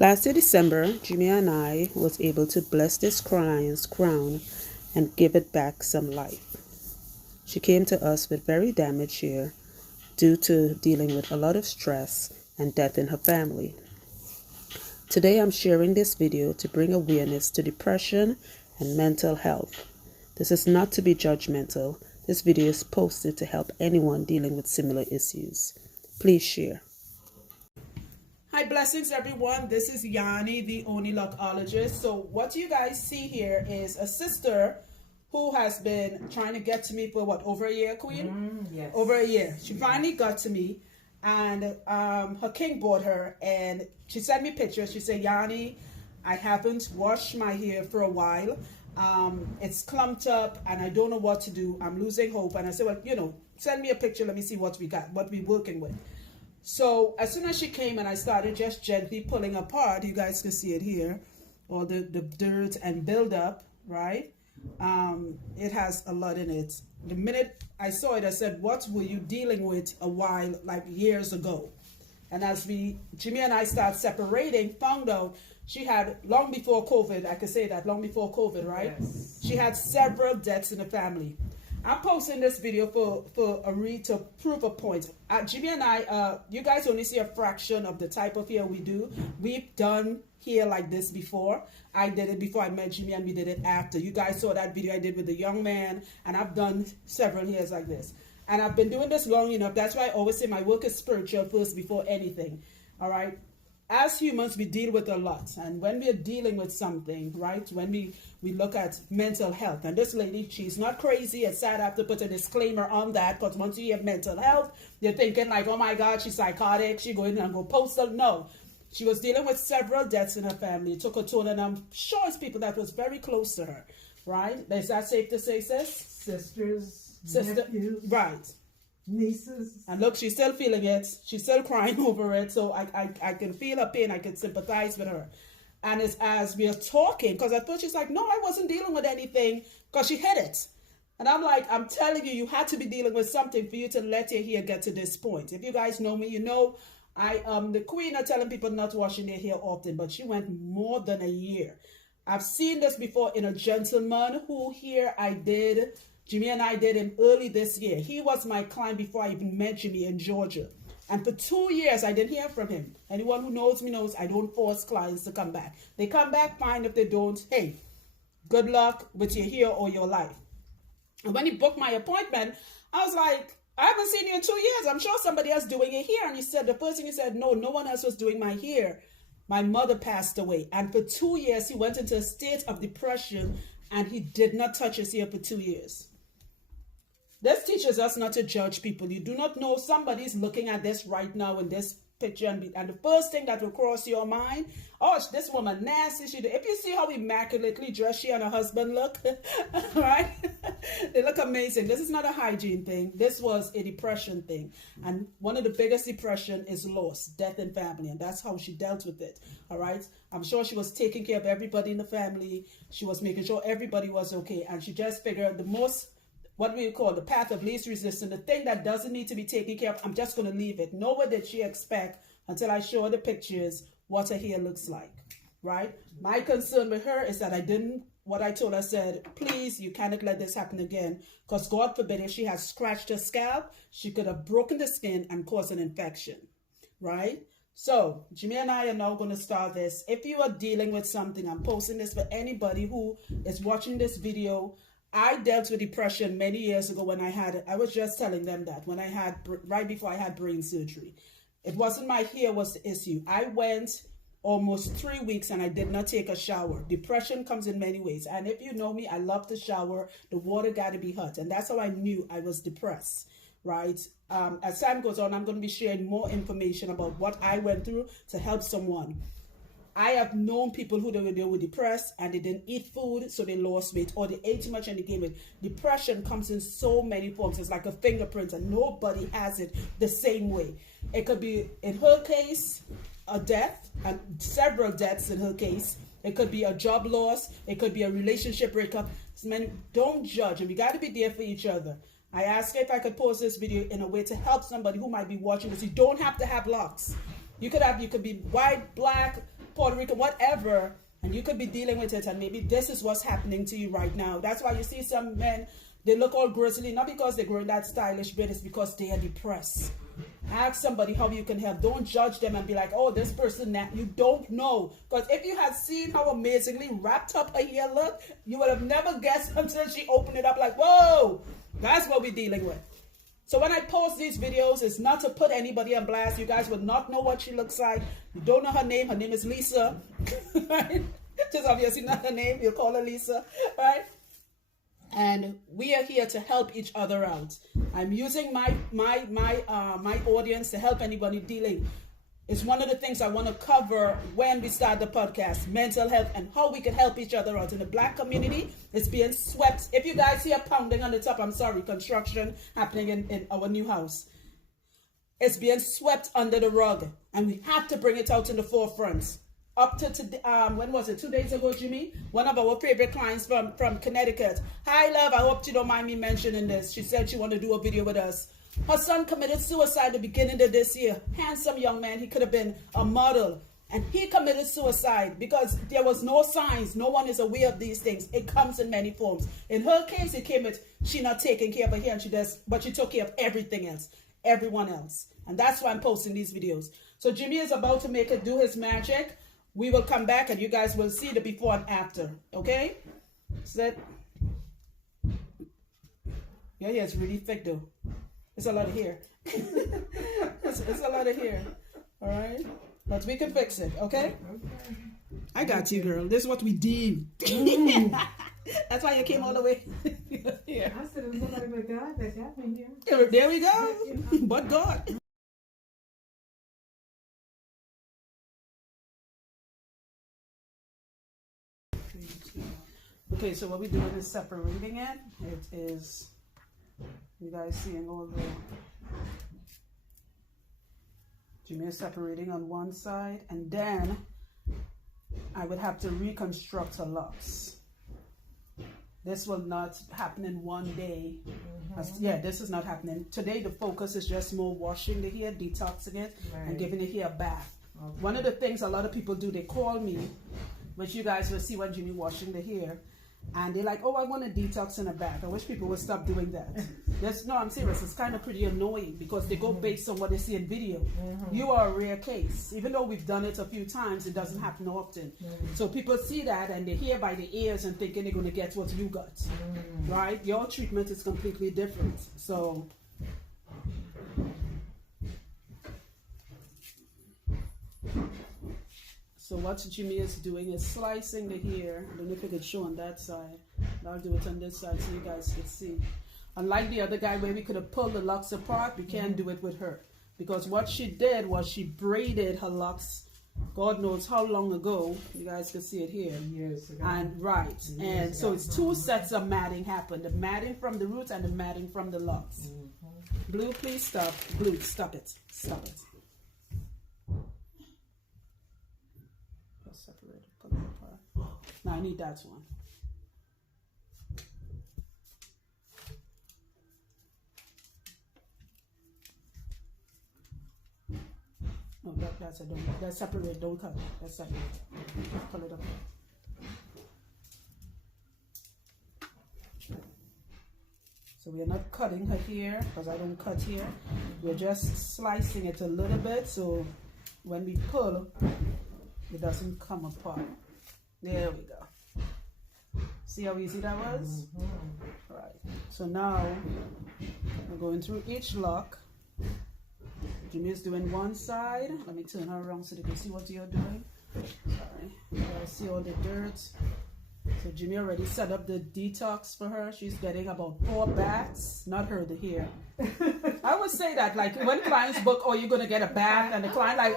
Last year, December, Jimmy and I was able to bless this client's crown and give it back some life. She came to us with very damaged hair due to dealing with a lot of stress and death in her family. Today, I'm sharing this video to bring awareness to depression and mental health. This is not to be judgmental. This video is posted to help anyone dealing with similar issues. Please share. Hi, blessings everyone. This is Yanni, the only Loccologist. So what you guys see here is a sister who has been trying to get to me for what, over a year, Queen? Yes. Over a year. She finally got to me, and her king bought her, and she sent me pictures. She said, Yanni, I haven't washed my hair for a while. It's clumped up and I don't know what to do. I'm losing hope. And I said, well, send me a picture. Let me see what we got, what we're working with. So as soon as she came and I started just gently pulling apart, you guys can see it here, all the dirt and buildup, right? It has a lot in it. The minute I saw it, I said, what were you dealing with a while, like years ago? And as Jimmy and I start separating, found out she had, long before COVID, I could say that, long before COVID, right? Yes. She had several deaths in the family. I'm posting this video to prove a point. Jimmy and I, you guys only see a fraction of the type of hair we do. We've done hair like this before. I did it before I met Jimmy, and we did it after. You guys saw that video I did with the young man, and I've done several hairs like this. And I've been doing this long enough. That's why I always say my work is spiritual first before anything. All right? As humans, we deal with a lot. And when we're dealing with something, right, when we look at mental health, and this lady, she's not crazy. It's sad I have to put a disclaimer on that, because once you have mental health, you're thinking like, oh my God, she's psychotic. She's going and go postal. No. She was dealing with several deaths in her family. It took a toll, and I'm sure it's people that was very close to her, right? Is that safe to say, sis? Sisters, nephews, right. Nieces. And look, she's still feeling it. She's still crying over it. So I can feel her pain. I can sympathize with her. And it's as we are talking, because at first she's like, no, I wasn't dealing with anything, because she hid it. And I'm like, I'm telling you, you had to be dealing with something for you to let your hair get to this point. If you guys know me, you know I the queen are telling people not washing their hair often, but she went more than a year. I've seen this before in a gentleman who here Jimmy and I did him early this year. He was my client before I even met Jimmy in Georgia. And for 2 years, I didn't hear from him. Anyone who knows me knows I don't force clients to come back. They come back fine. If they don't, hey, good luck with your hair or your life. And when he booked my appointment, I was like, I haven't seen you in 2 years. I'm sure somebody else doing your hair. And he said, the first thing he said, no one else was doing my hair. My mother passed away. And for 2 years, he went into a state of depression, and he did not touch his hair for 2 years. This teaches us not to judge people. You do not know somebody's looking at this right now in this picture, and the first thing that will cross your mind, oh, this woman nasty. If you see how immaculately dressed she and her husband look, right? They look amazing. This is not a hygiene thing. This was a depression thing. And one of the biggest depression is loss, death in family. And that's how she dealt with it. All right. I'm sure she was taking care of everybody in the family. She was making sure everybody was okay. And she just figured what we call the path of least resistance, the thing that doesn't need to be taken care of, I'm just going to leave it. Nowhere did she expect, until I show her the pictures, what her hair looks like, right? My concern with her is that what I told her, said, please, you cannot let this happen again, because God forbid, if she has scratched her scalp, she could have broken the skin and caused an infection, right? So Jimmy and I are now going to start this. If you are dealing with something, I'm posting this for anybody who is watching this video. I dealt with depression many years ago when I was just telling them that, right before I had brain surgery. It wasn't my hair was the issue. I went almost 3 weeks and I did not take a shower. Depression comes in many ways. And if you know me, I love to shower. The water got to be hot. And that's how I knew I was depressed, right? As time goes on, I'm going to be sharing more information about what I went through to help someone. I have known people who they were depressed and they didn't eat food, so they lost weight, or they ate too much and they gained weight. Depression comes in so many forms. It's like a fingerprint, and nobody has it the same way. It could be, in her case, a death, and several deaths in her case. It could be a job loss. It could be a relationship breakup. Don't judge, and we got to be there for each other. I asked her if I could post this video in a way to help somebody who might be watching this. You don't have to have locks. You could be white, black, Puerto Rican, whatever, and you could be dealing with it, and maybe this is what's happening to you right now. That's why you see some men, they look all grizzly, not because they're growing that stylish beard, it's because they are depressed. Ask somebody how you can help. Don't judge them and be like, oh, this person that you don't know. Because if you had seen how amazingly wrapped up her hair looked, you would have never guessed until she opened it up like, whoa, that's what we're dealing with. So when I post these videos, it's not to put anybody on blast. You guys will not know what she looks like. You don't know her name. Her name is Lisa. Right? Just obviously not her name. You'll call her Lisa. Right? And we are here to help each other out. I'm using my audience to help anybody dealing. It's one of the things I want to cover when we start the podcast, mental health and how we can help each other out. In the Black community, it's being swept. If you guys hear pounding on the top, I'm sorry, construction happening in our new house. It's being swept under the rug, and we have to bring it out in the forefront. Up to when was it? 2 days ago, Jimmy? One of our favorite clients from Connecticut. Hi, love. I hope you don't mind me mentioning this. She said she wanted to do a video with us. Her son committed suicide at the beginning of this year. Handsome young man. He could have been a model. And he committed suicide because there was no signs. No one is aware of these things. It comes in many forms. In her case, it came with she not taking care of her hair, and but she took care of everything else, everyone else. And that's why I'm posting these videos. So Jimmy is about to make it do his magic. We will come back and you guys will see the before and after. Okay? Set. Your hair is really thick though. It's a lot of hair. it's a lot of hair. All right? But we can fix it. Okay? I got you, girl. This is what we do. That's why you came all the way here. I said it was nobody but God that got me here. There we go. But God. Okay, so what we're doing is separating it. It is, you guys seeing all the, Jimmy is separating on one side, and then I would have to reconstruct her locks. This will not happen in one day. Yeah, this is not happening. Today the focus is just more washing the hair, detoxing it, and giving the hair a bath. Okay. One of the things a lot of people do, they call me, which you guys will see when Jimmy washing the hair, and they're like, oh, I want a detox and a bath. I wish people would stop doing that. No, I'm serious. It's kind of pretty annoying because they go based on what they see in video. You are a rare case. Even though we've done it a few times, it doesn't happen often. So people see that and they hear by the ears and thinking they're going to get what you got. Right? Your treatment is completely different. So what Jimmy is doing is slicing the hair. I don't know if I could show on that side. I'll do it on this side so you guys can see. Unlike the other guy where we could have pulled the locks apart, we can't do it with her. Because what she did was she braided her locks, God knows how long ago. You guys can see it here. Years ago. And and so it's two sets of matting happened. The matting from the roots and the matting from the locks. Blue, please stop. Blue, stop it. Stop it. Separate, pull it apart. Now I need that one. No, that's a don't. That's separate. Don't cut. That's separate. Pull it up. So we're not cutting her here because I don't cut here. We're just slicing it a little bit so when we pull, it doesn't come apart. There we go. See how easy that was? Right. So now we're going through each lock. Jimmy is doing one side. Let me turn her around so they can see what you're doing. Sorry. You guys see all the dirt. So Jimmy already set up the detox for her. She's getting about 4 baths. Not her, the hair. I would say that, like, when clients book, oh, you're going to get a bath, and the client like,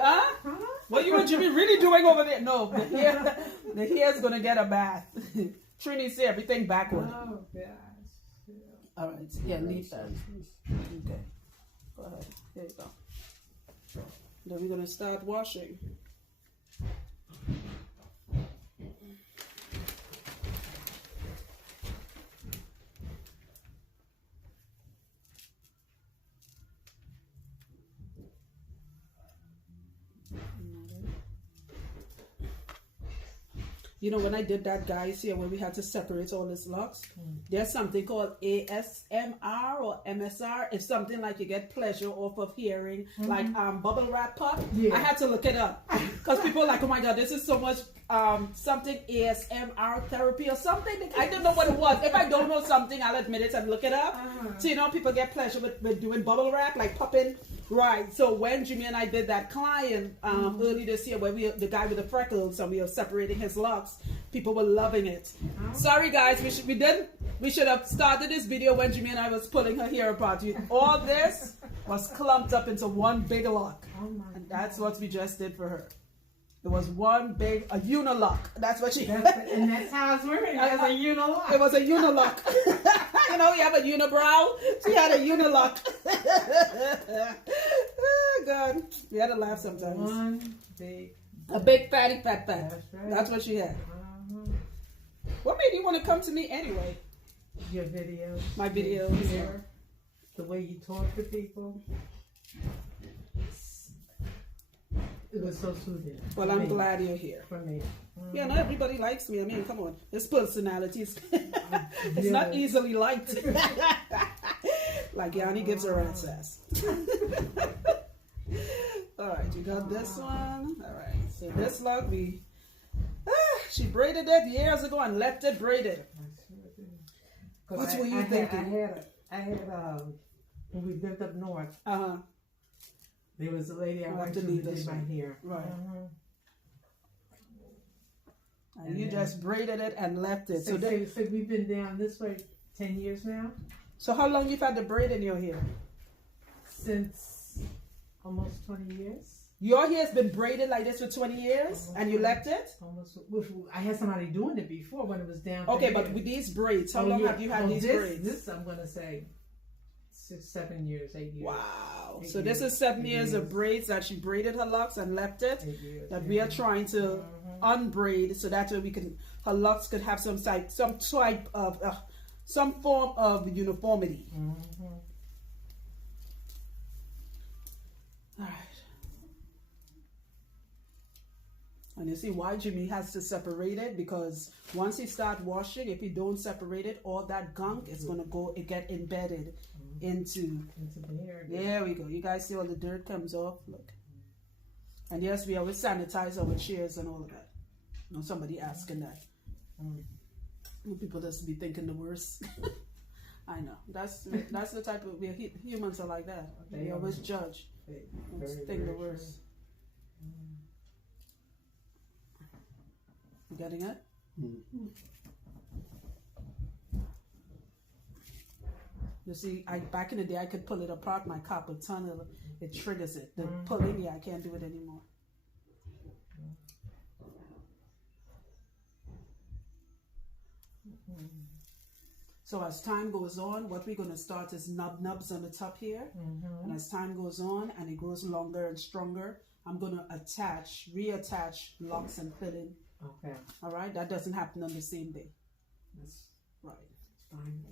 what you and Jimmy really doing over there? No, the hair is going to get a bath. Trini say everything backward. Oh, gosh. All right. Yeah, leave that. Okay. Go ahead. There you go. Then we're going to start washing. You know, when I did that, guys, here where we had to separate all these locks, there's something called ASMR or MSR. It's something like you get pleasure off of hearing, like bubble wrap pop. Yeah. I had to look it up because people are like, oh my God, this is so much something ASMR therapy or something. I don't know what it was. If I don't know something, I'll admit it and look it up. So, you know, people get pleasure with doing bubble wrap, like popping. Right. So when Jimmy and I did that client early this year, where the guy with the freckles, and we were separating his locks, people were loving it. Sorry, guys, we should have started this video when Jimmy and I was pulling her hair apart. All this was clumped up into one big lock, and that's what we just did for her. It was one big unilock. That's what she had. And that's how it's working. It was a unilock. It was a unilock. You know, you have a unibrow. She had a unilock. Oh, God. We had to laugh sometimes. A big fatty fat. That's right. That's what she had. What made you want to come to me anyway? Your videos. My videos. Yeah. The way you talk to people. It was so soothing. Well, I'm glad you're here. For me. Yeah, not everybody likes me. I mean, come on. This personality is it's not easily liked. Like Yanni gives her rat sass. All right, you got this one. All right, so this lock, she braided it years ago and left it braided. What were you thinking? I had when we lived up north, Uh-huh. there was a lady I went to leave who this did my one. hair. Right. And you just braided it and left it. So we've been down this way 10 years now? So how long you've had the braid in your hair? Since almost 20 years. Your hair's been braided like this for 20 years and you left it? Almost. I had somebody doing it before when it was down. Okay, but with these braids, how long have you had these braids? This I'm going to say 6, 7 years, 8 years. Wow. 8 So years. this is 7 years of braids that she braided her locks and left it. 8 years, That we are trying to unbraid so that way her locks could have some form of uniformity. All right. And you see why Jimmy has to separate it, because once he start washing, if he don't separate it, all that gunk is going to get embedded into the hair. There we go. You guys see all the dirt comes off? Look. And yes, we always sanitize our chairs and all of that. No, somebody asking that. People just be thinking the worst. I know. That's the type of humans are like that. They always judge. Think the worst. You getting it? You see, back in the day, I could pull it apart, my carpal tunnel, it triggers it. The pulling, I can't do it anymore. So as time goes on, what we're going to start is nubs on the top here. And as time goes on and it grows longer and stronger, I'm going to reattach locks and fill in. Okay. All right? That doesn't happen on the same day. That's right. Fine.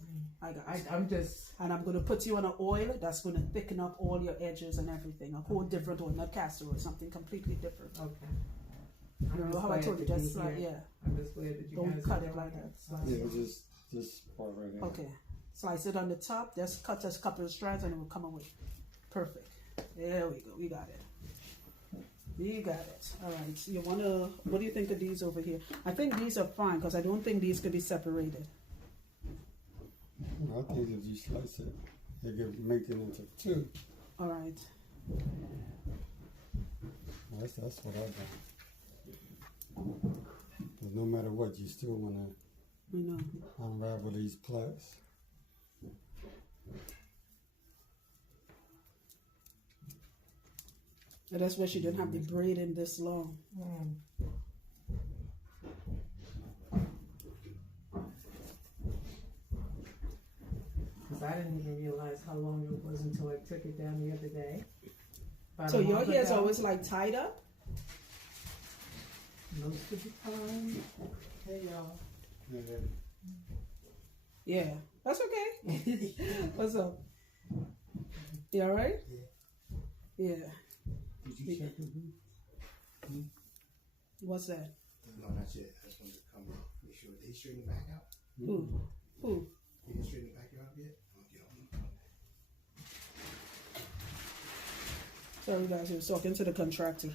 I got it. And I'm going to put you on an oil that's going to thicken up all your edges and everything. A whole different oil, not castor oil, something completely different. Okay. Remember how I told you, just like, yeah. I'm just glad that you Don't guys cut it like that. Slice Yeah, it. just part right there. Okay. Slice it on the top, just cut a couple of strands and it will come away. Perfect. There we go. We got it. We got it. All right. So what do you think of these over here? I think these are fine because I don't think these could be separated. I think if you slice it, you can make it into two. All right. That's what I got. But no matter what, you still want to unravel these plaits. And that's why she didn't have the braid in this long. Because I didn't even realize how long it was until I took it down the other day. So your hair's always like tied up? Most of the time. Hey y'all. Yeah. That's okay. What's up? You alright? Yeah. Did you check it? What's that? No, not yet. I just wanted to come make sure they straighten back out. Who? You didn't straighten back out yet? Okay. Sorry guys, he was talking to the contractor.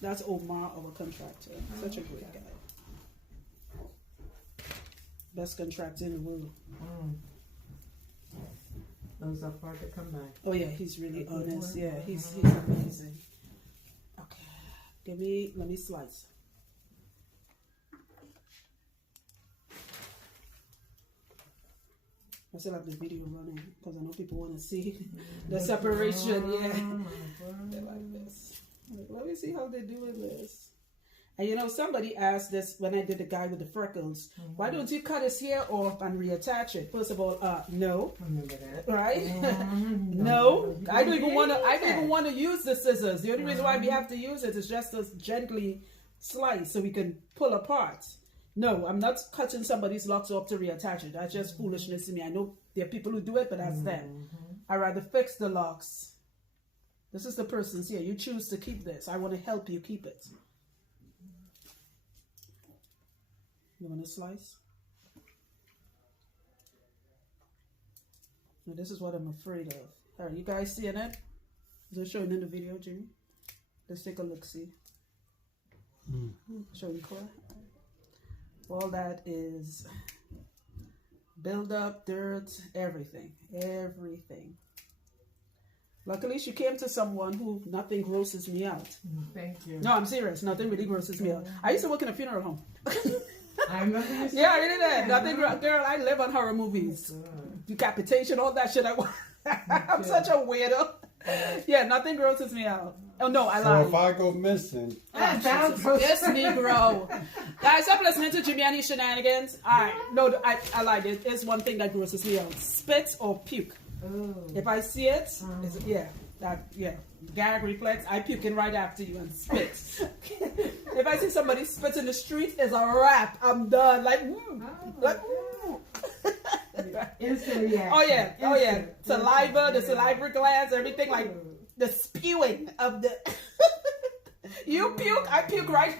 That's Omar, our contractor. Such a great guy. Best contractor in the world. Those are hard to come by. Oh yeah, he's really honest. Yeah, he's amazing. Okay, let me slice. I still have the video running because I know people want to see the separation. Yeah, they're like this. Let me see how they're doing this. And you know, somebody asked this when I did the guy with the freckles. Why don't you cut his hair off and reattach it? First of all, no. I remember that. Right? No. I don't even want to use the scissors. The only reason why we have to use it is just to gently slice so we can pull apart. No, I'm not cutting somebody's locks off to reattach it. That's just foolishness to me. I know there are people who do it, but that's them. I'd rather fix the locks. This is the person's here. You choose to keep this. I want to help you keep it. You want to slice? Now, this is what I'm afraid of. Are you guys seeing it? Is it showing in the video, Jimmy? Let's take a look, see. Showing clear. All that is build up, dirt, everything. Luckily, she came to someone who nothing grosses me out. Thank you. No, I'm serious. Nothing really grosses me out. I used to work in a funeral home. I remember you. Yeah, I really did. Nothing, girl. I live on horror movies, decapitation, all that shit. I'm such a weirdo. Yeah, nothing grosses me out. Oh no, I So lied. if I go missing, This Negro. Guys, stop listening to Jimmy and his shenanigans. Alright, no, I lied. It is one thing that grosses me out: spit or puke. If I see it, gag reflex. I puking right after you and spit. If I see somebody spit in the street, it's a wrap. I'm done. Instant reaction. Oh yeah. Saliva, the Instant. salivary glands, everything, like the spewing of the. You puke, I puke right.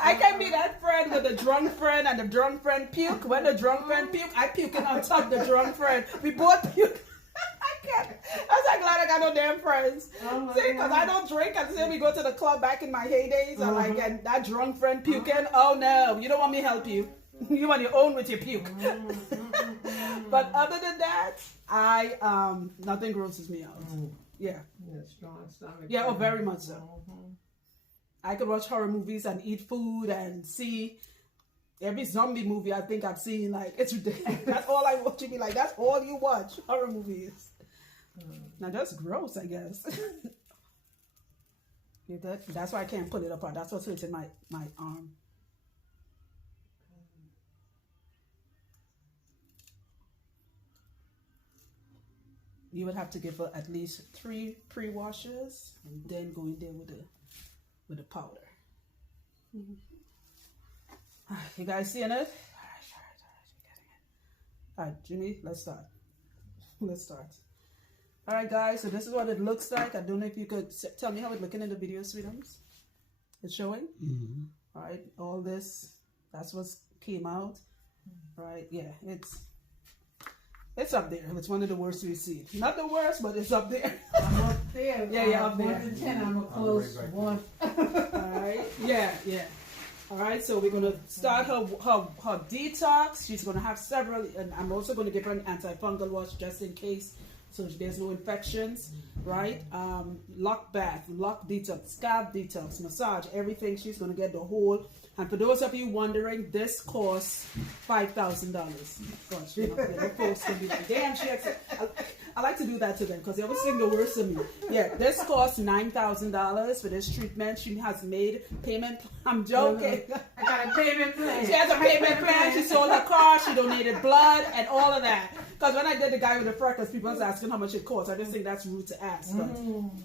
I can be that friend with the drunk friend and the drunk friend puke. When the drunk friend puke, I puke on top of the drunk friend. We both puke. I can't. I'm so glad I got no damn friends. See, because I don't drink until we go to the club back in my heydays. I'm like, and that drunk friend puking. Oh no, you don't want me to help you. You on your own with your puke. But other than that, nothing grosses me out. Yeah. Strong stomach. Yeah, oh, very much so. I could watch horror movies and eat food and see every zombie movie I think I've seen. Like, it's ridiculous. That's all I watch. You be like, that's all you watch, horror movies. Now, that's gross, I guess. That's why I can't pull it apart. That's what's hurting my arm. You would have to give her at least 3 pre-washes and then go in there with the powder. You guys seeing it? All right, we're getting it. All right, Jimmy, let's start. All right, guys, so this is what it looks like. I don't know if you could tell me how it's looking in the video, sweetums. It's showing? All right, all this, that's what came out. All right, yeah, it's up there. It's one of the worst we've seen. Not the worst, but it's up there. I'm up there. Yeah, up there. 1 to 10, I'm a close one. Alright, yeah. Alright, so we're gonna start her detox. She's gonna have several, and I'm also gonna give her an antifungal wash just in case, so there's no infections, right? Lock bath, lock detox, scalp detox, massage, everything. She's gonna get the whole. And for those of you wondering, this costs $5,000. Gosh, you know, the folks can be like, damn, I like to do that to them because they always think the worst of me. Yeah, this costs $9,000 for this treatment. She has made payment. I'm joking. I got a payment plan. She has a payment plan. She sold her car. She donated blood and all of that. Because when I did the guy with the freckles, people was asking how much it costs. I just think that's rude to ask. But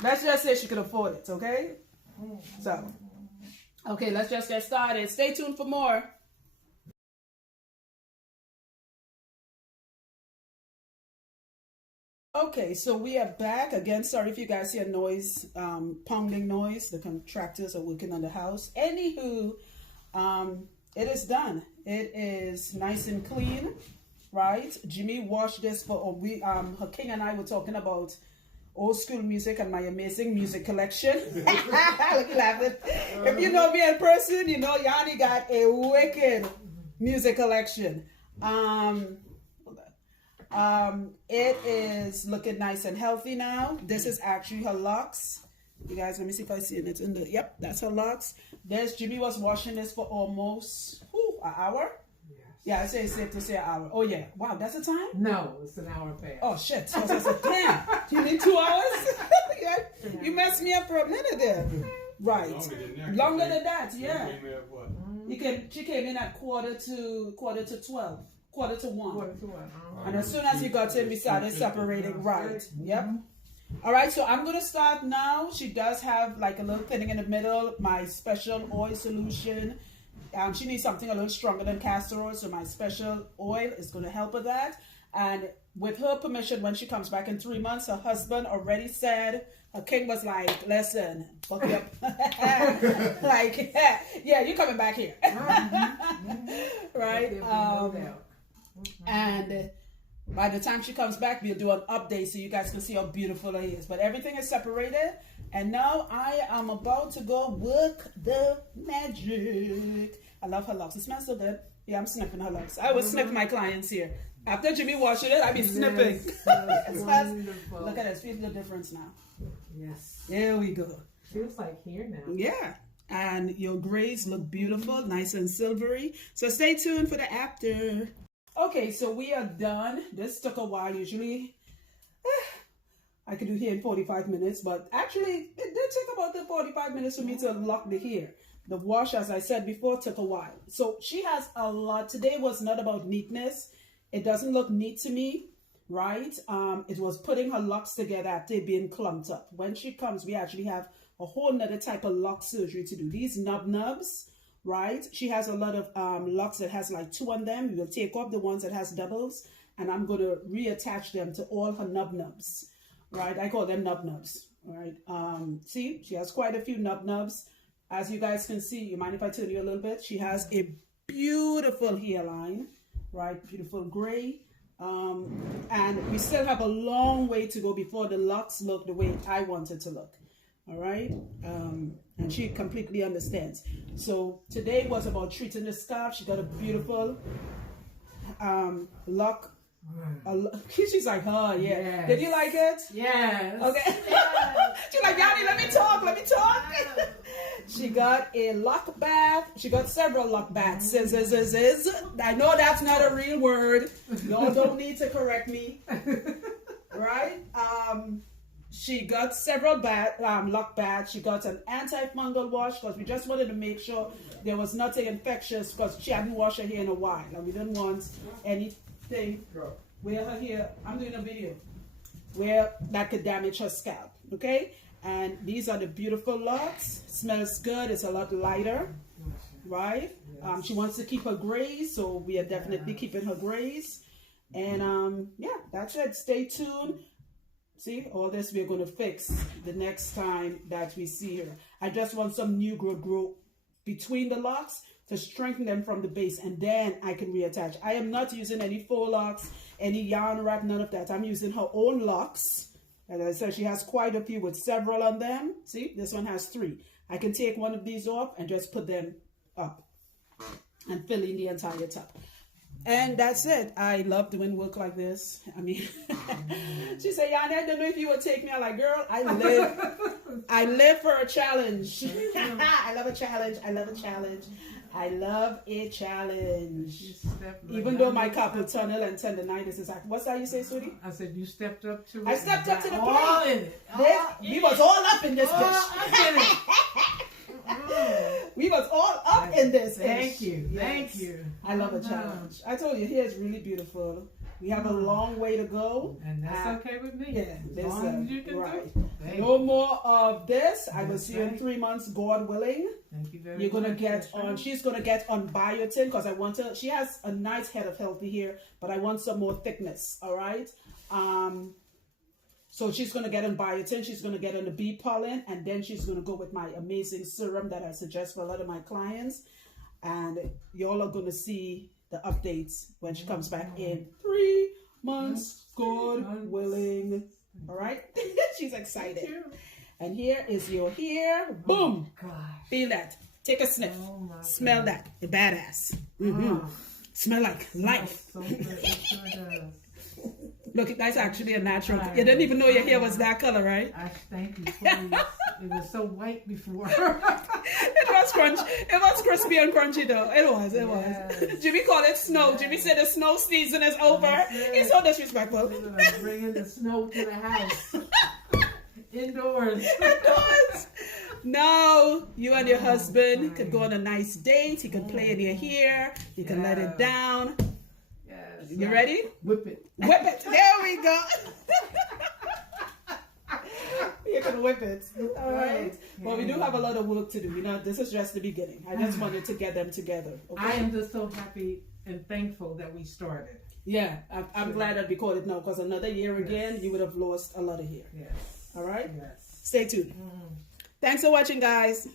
let's just say she could afford it, okay? So. Okay, let's just get started. Stay tuned for more. Okay, so we are back again. Sorry if you guys hear noise, pounding noise. The contractors are working on the house. Anywho, it is done. It is nice and clean, right? Jimmy washed this for Hakeem and I were talking about old school music and my amazing music collection. Look, laughing. If you know me in person, you know Yanni got a wicked music collection. It is looking nice and healthy now. This is actually her locks. You guys, let me see if I see it. It's in the, yep, that's her locks. There's Jimmy was washing this for almost an hour. Yes. Yeah, I say it's safe to say an hour. Oh yeah, wow, that's the time. No, it's an hour past. Oh shit! So I said, damn, you need 2 hours? Yeah, you messed me up for a minute there. Right, longer than that. Yeah. She came in at quarter to 12. Quarter to one. And as soon as you got in, we started separating. Right. Yep. All right. So I'm gonna start now. She does have like a little thinning in the middle. My special oil solution. She needs something a little stronger than castor oil, so my special oil is gonna help with that. And with her permission, when she comes back in 3 months, her husband already said. Her king was like, listen, fuck you up. Like, yeah, you're coming back here. Right? And by the time she comes back, we'll do an update so you guys can see how beautiful it is. But everything is separated. And now I am about to go work the magic. I love her locks. It smells so good. Yeah, I'm sniffing her locks. I always sniff my clients here. After Jimmy washing it, I be sniffing. Look at this. Feel the difference now. Yes. There we go. Feels like here now. Yeah. And your grays look beautiful, nice and silvery. So stay tuned for the after. Okay, so we are done. This took a while. Usually, I could do here in 45 minutes, but actually, it did take about the 45 minutes for me to lock the hair. The wash, as I said before, took a while. So she has a lot. Today was not about neatness. It doesn't look neat to me, right? It was putting her locks together after being clumped up. When she comes, we actually have a whole nother type of lock surgery to do. These nubs, right? She has a lot of locks that has like 2 on them. We will take off the ones that has doubles, and I'm going to reattach them to all her nubs, right? I call them nubs, right? See, she has quite a few nubs. As you guys can see, you mind if I turn you a little bit? She has a beautiful hairline, right? Beautiful gray. And we still have a long way to go before the locks look the way I want it to look. All right. And she completely understands. So today was about treating the scalp. She got a beautiful lock. She's like, oh yeah. Yes. Did you like it? Yes. Okay. Yes. She's like, Yanni, let me talk. Yes. She got a lock bath. She got several lock baths. I know that's not a real word. Y'all don't need to correct me. Right? She got several lock baths. She got an antifungal wash because we just wanted to make sure there was nothing infectious because she hadn't washed her hair in a while. And we didn't want anything where her hair, I'm doing a video, where that could damage her scalp. Okay? And these are the beautiful locks. Smells good. It's a lot lighter. Right? Yes. She wants to keep her grays, so we are definitely keeping her grays. And yeah, that's it. Stay tuned. See, all this we're going to fix the next time that we see her. I just want some new growth grow between the locks to strengthen them from the base, and then I can reattach. I am not using any faux locks, any yarn wrap, none of that. I'm using her own locks. As I said, she has quite a few with several on them. See, this one has 3. I can take one of these off and just put them up and fill in the entire top. And that's it. I love doing work like this. I mean, she said, Yanni, I don't know if you would take me. I'm like, girl, I live for a challenge. I love a challenge. I love a challenge. I love a challenge. Even though my carpal tunnel and tendonitis is like, what's that you say, sweetie? I said, you stepped up to it. I stepped up to the all plate. In it. We was all up in this bitch. We was all up in this. Thank you. Yes. Thank you. I love a challenge. I told you, hair is really beautiful. We have a long way to go. And that's okay with me. Yeah. As long as you can right. do it. No more of this. I will see you in 3 months, God willing. Thank you very much. You're going to get on, she's going to get on biotin because I want her, she has a nice head of healthy hair, but I want some more thickness. All right. So she's going to get on biotin, she's going to get on the bee pollen, and then she's going to go with my amazing serum that I suggest for a lot of my clients. And y'all are going to see the updates when she comes back in 3 months, God willing. All right? She's excited. And here is your hair. Boom. Gosh. Feel that. Take a sniff. Oh my Smell God. that. The badass. Mm-hmm. Smell like life. So good. It sure does. Look, that's actually a natural. You didn't even know your hair was that color, right? Thank you, please. It was so white before. It was crunch. It was crispy and crunchy though. It was. It Yes. was. Jimmy called it snow. Jimmy said the snow season is over. That's it. He's so disrespectful. We're gonna bring the snow to the house. Indoors. Indoors. No, you and your husband my. could go on a nice date. He could play in your hair. You can let it down. Yes. You ready? Whip it. Whip it. There we go. You can whip it. All right. Well, we do have a lot of work to do. You know, this is just the beginning. I just wanted to get them together. Okay? I am just so happy and thankful that we started. Yeah, I'm glad that we called it now, because another year again, you would have lost a lot of hair. Yes. All right? Yes. Stay tuned. Thanks for watching, guys.